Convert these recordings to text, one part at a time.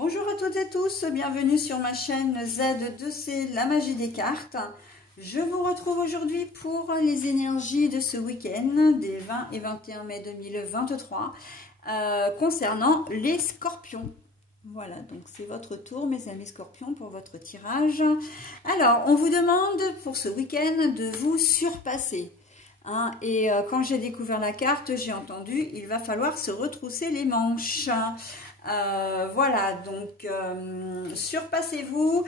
Bonjour à toutes et tous, bienvenue sur ma chaîne Z2C, la magie des cartes. Je vous retrouve aujourd'hui pour les énergies de ce week-end des 20 et 21 mai 2023 concernant les scorpions. Voilà, donc c'est votre tour mes amis scorpions pour votre tirage. Alors, on vous demande pour ce week-end de vous surpasser. Et quand j'ai découvert la carte, j'ai entendu, il va falloir se retrousser les manches. Voilà, donc surpassez-vous.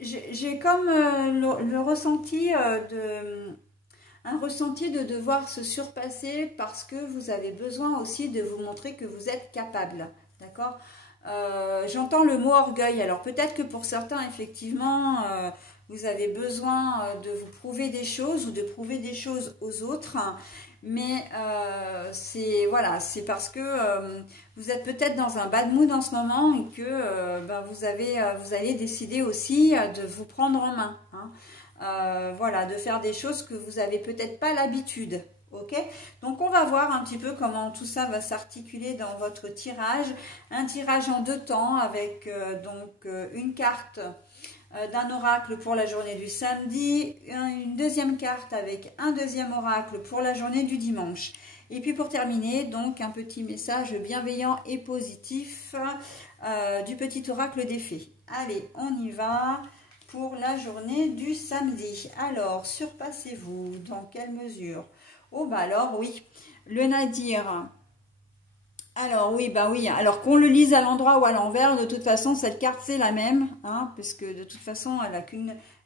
J'ai comme le ressenti un ressenti de devoir se surpasser parce que vous avez besoin aussi de vous montrer que vous êtes capable, d'accord? J'entends le mot orgueil. Alors peut-être que pour certains, effectivement, vous avez besoin de vous prouver des choses ou de prouver des choses aux autres. Mais c'est voilà, c'est parce que vous êtes peut-être dans un bad mood en ce moment et que vous allez décider aussi de vous prendre en main. Voilà, de faire des choses que vous n'avez peut-être pas l'habitude. Ok, donc on va voir un petit peu comment tout ça va s'articuler dans votre tirage. Un tirage en deux temps avec une carte d'un oracle pour la journée du samedi, une deuxième carte avec un deuxième oracle pour la journée du dimanche. Et puis pour terminer, donc un petit message bienveillant et positif du petit oracle des fées. Allez, on y va pour la journée du samedi. Alors, surpassez-vous, dans quelle mesure? Oh bah alors oui, le nadir. Alors oui, bah oui, alors qu'on le lise à l'endroit ou à l'envers, de toute façon, cette carte, c'est la même, parce que de toute façon,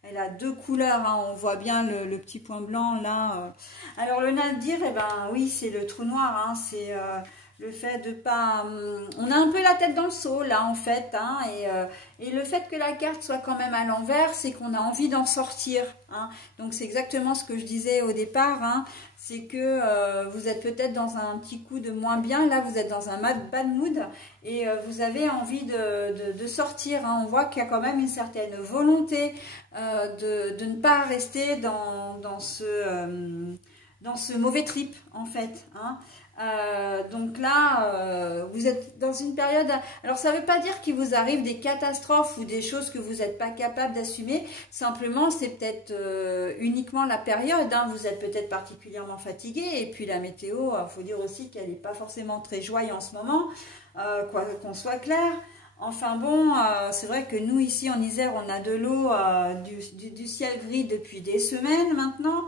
elle a deux couleurs, on voit bien le petit point blanc, là. Alors le nadir, eh ben oui, c'est le trou noir, c'est le fait de pas... on a un peu la tête dans le seau, là, en fait, et le fait que la carte soit quand même à l'envers, c'est qu'on a envie d'en sortir, Donc c'est exactement ce que je disais au départ, c'est que vous êtes peut-être dans un petit coup de moins bien, là vous êtes dans un bad mood et vous avez envie de sortir, On voit qu'il y a quand même une certaine volonté de ne pas rester dans ce mauvais trip en fait, donc là, vous êtes dans une période... Alors, ça ne veut pas dire qu'il vous arrive des catastrophes ou des choses que vous n'êtes pas capable d'assumer. Simplement, c'est peut-être uniquement la période. Vous êtes peut-être particulièrement fatigué. Et puis, la météo, il faut dire aussi qu'elle n'est pas forcément très joyeuse en ce moment, qu'on soit clair. Enfin bon, c'est vrai que nous, ici en Isère, on a de l'eau, du ciel gris depuis des semaines maintenant.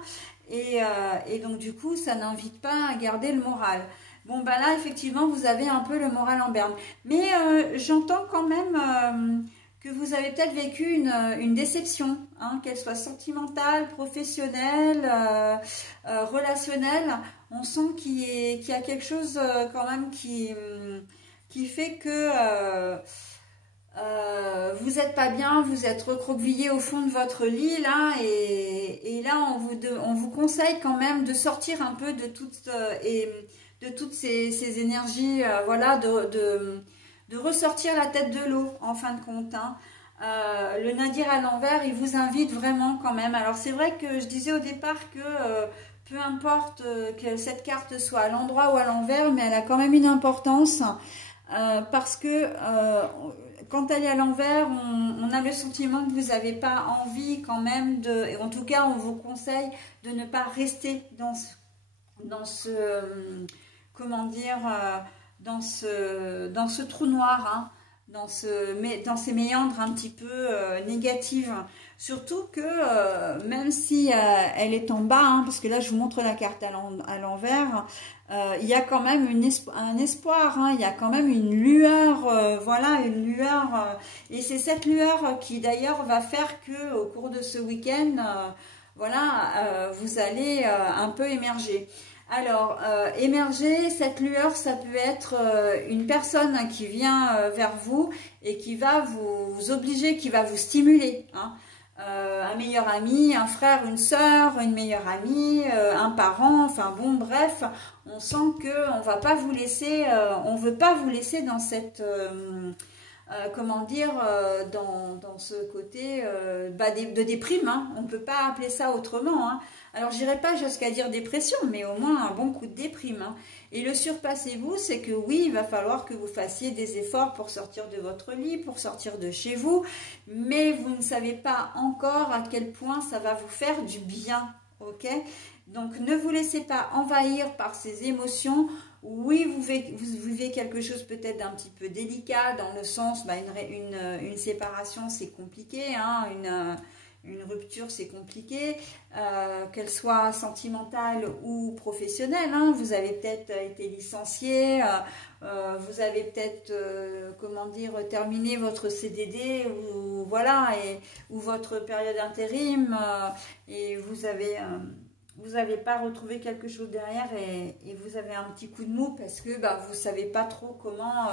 Et donc du coup ça n'invite pas à garder le moral. Bon ben là effectivement vous avez un peu le moral en berne, mais j'entends quand même que vous avez peut-être vécu une déception, qu'elle soit sentimentale, professionnelle, relationnelle. On sent qu'il y a quelque chose quand même qui fait que vous n'êtes pas bien, vous êtes recroquevillé au fond de votre lit là, et là on vous conseille quand même de sortir un peu de toutes ces énergies, voilà, de ressortir la tête de l'eau en fin de compte. Le nadir à l'envers, il vous invite vraiment quand même. Alors c'est vrai que je disais au départ que peu importe que cette carte soit à l'endroit ou à l'envers, mais elle a quand même une importance. Parce que quand elle est à l'envers, on a le sentiment que vous n'avez pas envie quand même et en tout cas on vous conseille de ne pas rester dans ce trou noir, dans ces méandres un petit peu négatifs. Surtout que même si elle est en bas, parce que là je vous montre la carte à l'envers, il y a quand même un espoir, il y a quand même une lueur, voilà, une lueur, et c'est cette lueur qui d'ailleurs va faire que au cours de ce week-end, voilà, vous allez un peu émerger. Alors, émerger, cette lueur, ça peut être une personne qui vient vers vous et qui va vous obliger, qui va vous stimuler, un meilleur ami, un frère, une sœur, une meilleure amie, un parent, enfin bon, bref, on sent que on va pas vous laisser, on veut pas vous laisser dans cette comment dire, dans ce côté de déprime, hein. On ne peut pas appeler ça autrement, hein. Alors, je n'irai pas jusqu'à dire dépression, mais au moins un bon coup de déprime, hein. Et le surpassez-vous, c'est que oui, il va falloir que vous fassiez des efforts pour sortir de votre lit, pour sortir de chez vous, mais vous ne savez pas encore à quel point ça va vous faire du bien, ok? Donc, ne vous laissez pas envahir par ces émotions. Oui, vous vivez quelque chose peut-être d'un petit peu délicat, dans le sens, une séparation, c'est compliqué, hein, une rupture, c'est compliqué, qu'elle soit sentimentale ou professionnelle, hein. Vous avez peut-être été licencié, vous avez peut-être, comment dire, terminé votre CDD, ou voilà, ou votre période intérim, et vous n'avez pas retrouvé quelque chose derrière, et vous avez un petit coup de mou parce que vous ne savez pas trop comment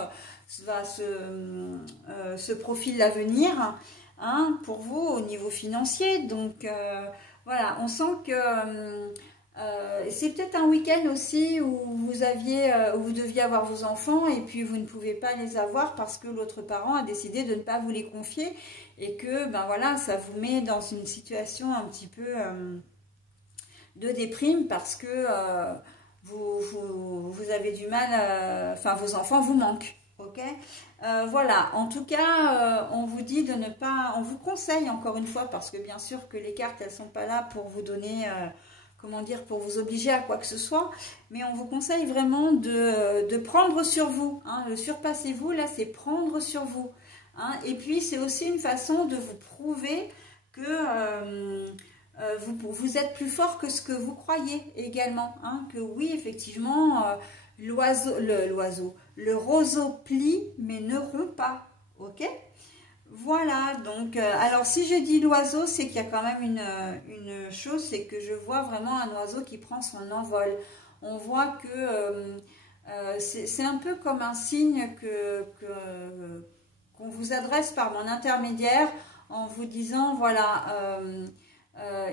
va se profile l'avenir, hein, pour vous au niveau financier. Donc voilà, on sent que c'est peut-être un week-end aussi où vous deviez avoir vos enfants et puis vous ne pouvez pas les avoir parce que l'autre parent a décidé de ne pas vous les confier, et que voilà, ça vous met dans une situation un petit peu de déprime parce que vous avez du mal, enfin vos enfants vous manquent, ok? Voilà, en tout cas, on vous dit de ne pas, on vous conseille encore une fois, parce que bien sûr que les cartes, elles sont pas là pour vous donner, comment dire, pour vous obliger à quoi que ce soit, mais on vous conseille vraiment de prendre sur vous, hein. Le surpassez-vous, là, c'est prendre sur vous, hein. Et puis, c'est aussi une façon de vous prouver que vous êtes plus fort que ce que vous croyez également, hein, que oui, effectivement, le roseau plie mais ne rompt pas, ok? Voilà, donc, alors si je dis l'oiseau, c'est qu'il y a quand même une chose, c'est que je vois vraiment un oiseau qui prend son envol. On voit que c'est un peu comme un signe qu'on vous adresse par mon intermédiaire, en vous disant, voilà,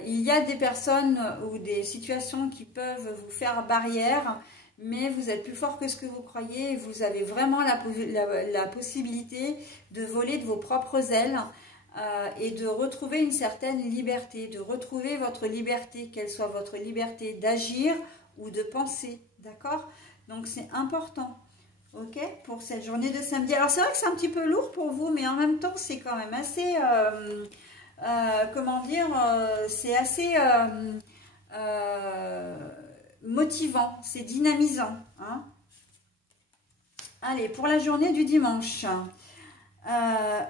il y a des personnes ou des situations qui peuvent vous faire barrière, mais vous êtes plus fort que ce que vous croyez, et vous avez vraiment la possibilité de voler de vos propres ailes et de retrouver une certaine liberté, de retrouver votre liberté, qu'elle soit votre liberté d'agir ou de penser, d'accord? Donc c'est important, ok, pour cette journée de samedi. Alors c'est vrai que c'est un petit peu lourd pour vous, mais en même temps c'est quand même assez... comment dire, c'est assez motivant, c'est dynamisant, hein. Allez, pour la journée du dimanche,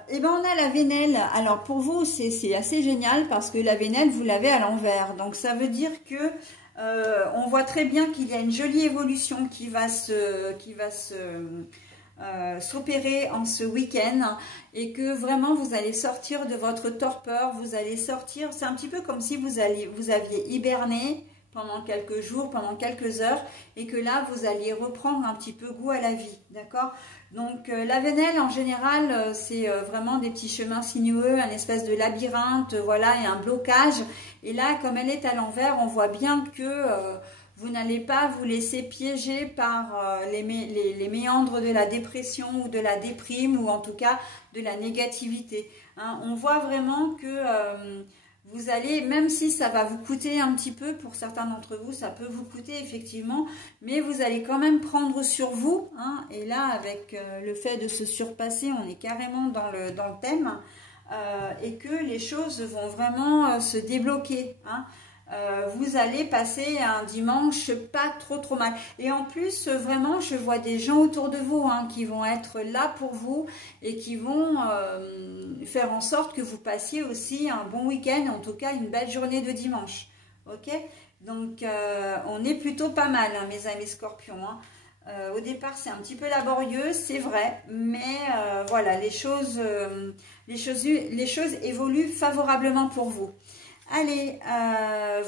et ben on a la Vénelle. Alors pour vous, c'est assez génial parce que la Vénelle, vous l'avez à l'envers. Donc ça veut dire que on voit très bien qu'il y a une jolie évolution qui va s'opérer en ce week-end, et que vraiment vous allez sortir de votre torpeur, vous allez sortir, c'est un petit peu comme si vous aviez hiberné pendant quelques jours, pendant quelques heures, et que là vous alliez reprendre un petit peu goût à la vie, d'accord? Donc la Vénelle en général, c'est vraiment des petits chemins sinueux, un espèce de labyrinthe, voilà, et un blocage, et là comme elle est à l'envers, on voit bien que vous n'allez pas vous laisser piéger par les méandres de la dépression ou de la déprime, ou en tout cas de la négativité, hein. On voit vraiment que vous allez, même si ça va vous coûter un petit peu, pour certains d'entre vous, ça peut vous coûter effectivement, mais vous allez quand même prendre sur vous, hein. Et là, avec le fait de se surpasser, on est carrément dans le thème, et que les choses vont vraiment se débloquer, hein. Vous allez passer un dimanche pas trop mal, et en plus vraiment je vois des gens autour de vous, hein, qui vont être là pour vous et qui vont faire en sorte que vous passiez aussi un bon week-end, en tout cas une belle journée de dimanche, ok? Donc on est plutôt pas mal, hein, mes amis scorpions, hein. Au départ c'est un petit peu laborieux, c'est vrai, mais voilà, les choses évoluent favorablement pour vous. Allez,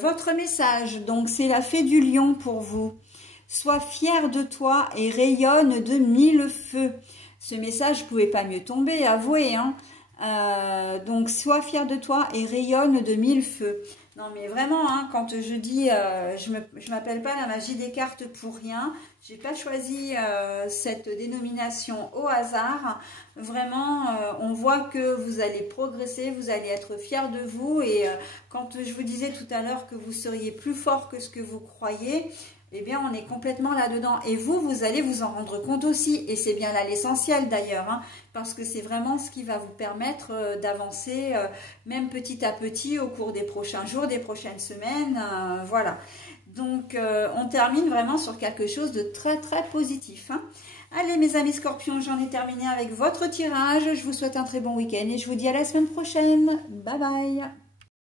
votre message, donc c'est la fée du lion pour vous. Sois fier de toi et rayonne de 1000 feux. Ce message, vous ne pouvez pas mieux tomber, avouez, hein. Donc, sois fier de toi et rayonne de 1000 feux. Non, mais vraiment, hein, quand je dis, je m'appelle pas la magie des cartes pour rien. J'ai pas choisi cette dénomination au hasard. Vraiment, on voit que vous allez progresser, vous allez être fiers de vous. Et quand je vous disais tout à l'heure que vous seriez plus fort que ce que vous croyez, eh bien, on est complètement là-dedans. Et vous, vous allez vous en rendre compte aussi. Et c'est bien là l'essentiel d'ailleurs, hein, parce que c'est vraiment ce qui va vous permettre d'avancer, même petit à petit, au cours des prochains jours, des prochaines semaines. Voilà. Donc, on termine vraiment sur quelque chose de très, très positif, hein. Allez, mes amis scorpions, j'en ai terminé avec votre tirage. Je vous souhaite un très bon week-end et je vous dis à la semaine prochaine. Bye bye.